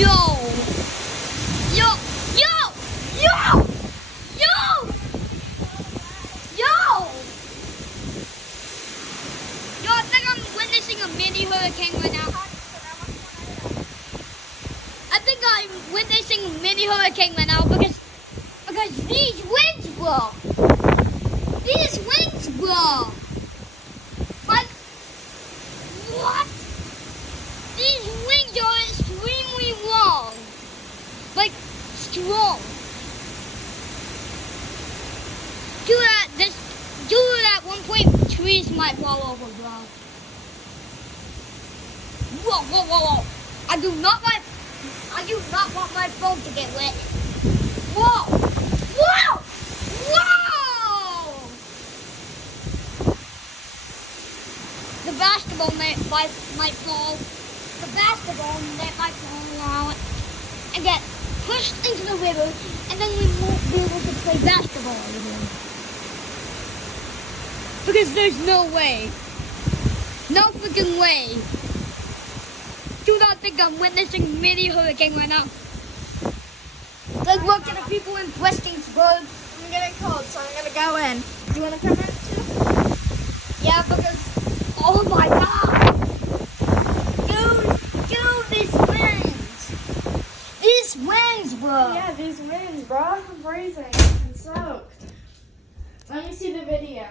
Yo! Yo! Yo! Yo! Yo! Yo! Yo, I think I'm witnessing a mini hurricane right now. I think I'm witnessing a mini hurricane right now because these winds, bro. These winds, bro. Like, what? These winds are extremely long. Like, strong. Dude, at one point, trees might fall over, bro. Whoa, whoa, whoa, whoa. I do not want my phone to get wet. Whoa! Whoa! Whoa! The basketball net might fall. The basketball net might fall out and get pushed into the river, and then we won't be able to play basketball anymore. Because there's no way. No freaking way. Do not think I'm witnessing a mini hurricane right now. Like, look at the people in Prestingsburg. I'm getting cold, so I'm gonna go in. Do you wanna come in too? Yeah, because, oh my god. Dude, these winds. These winds, bro. Yeah, these winds, bro. I'm freezing and soaked. Let me see the video.